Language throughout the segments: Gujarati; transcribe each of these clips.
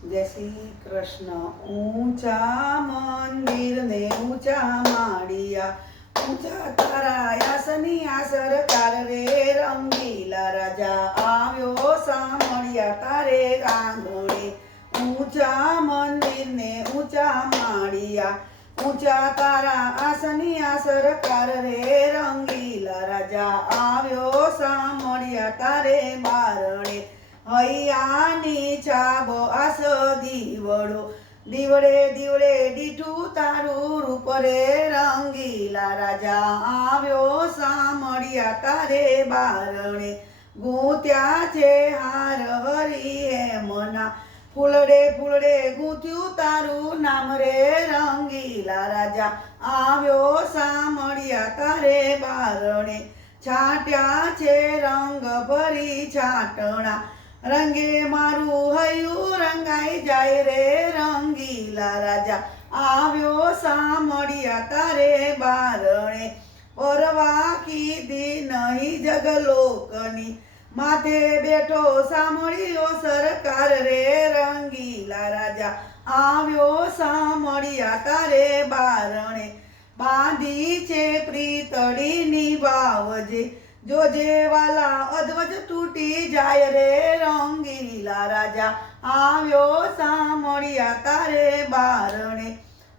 જય શ્રી કૃષ્ણ. ઊંચા મંદિર ને ઊંચા માળિયા, ઊંચા તારા આસની આ સરકાર રે, રંગીલા રાજા આવ્યો સાંભળ્યા તારે ગાંગોળે. ઊંચા મંદિર ને ઊંચા માળિયા, ઊંચા તારા આસની આ સરકાર રે, રંગીલા રાજા આવ્યો સાંભળ્યા તારે બારણે. હૈયાની ચાબો આસ દીવડો, દીવડે દીવડે દીઠું તારું રૂપ રે, રંગીલા રાજા આવ્યો સાંભળ્યા તારે બારણે. ગૂંથ્યા છે હાર હરી હેમના, ફૂલડે ફૂલડે ગૂંથ્યું તારું નામ રે, રંગીલા રાજા આવ્યો સાંભળ્યા તારે બારણે. છાંટ્યા છે રંગ ભરી છાંટણા, રંગે મારું હૈયું રંગાઈ જાય રે, રંગીલા રાજા આવ્યો સાંભળ્યા તારે બારણે. પરવા કીધી નહીં જગલોકની, માથે બેઠો સાંભળ્યો સરકાર રે, રંગીલા રાજા આવ્યો સાંભળ્યા તારે બારણે. બાંધી છે પ્રીતડીની વાવજે, જોજે વાલા અધ્વજ તૂટી જાય રે, રંગીલા રાજા આવ્યો સાંભળ્યા તારે બારણે.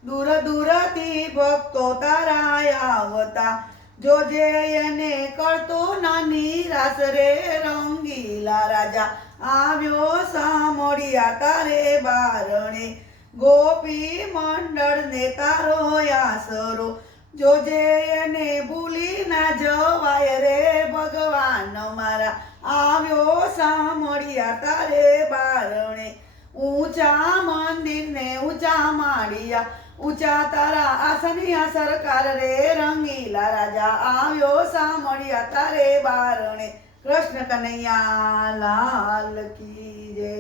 દૂર દૂરથી ભક્તો તારા આવતા, જોજે એને કરતો નાની રાસ રે, રંગીલા રાજા આવ્યો સાંભળ્યા તારે બારણે. ગોપી મંડળ ને તારો આસરો, જોજે એને ભૂલી ના જવાય રે, ભગવાન મારા આવ્યો સાંભળ્યા તારે બારણે. ઊંચા મંદિર ને ઊંચા માળિયા, ઊંચા તારા આસની આ સરકાર રે, રંગીલા રાજા આવ્યો સાંભળ્યા તારે બારણે. કૃષ્ણ કનૈયા લાલ કી જય.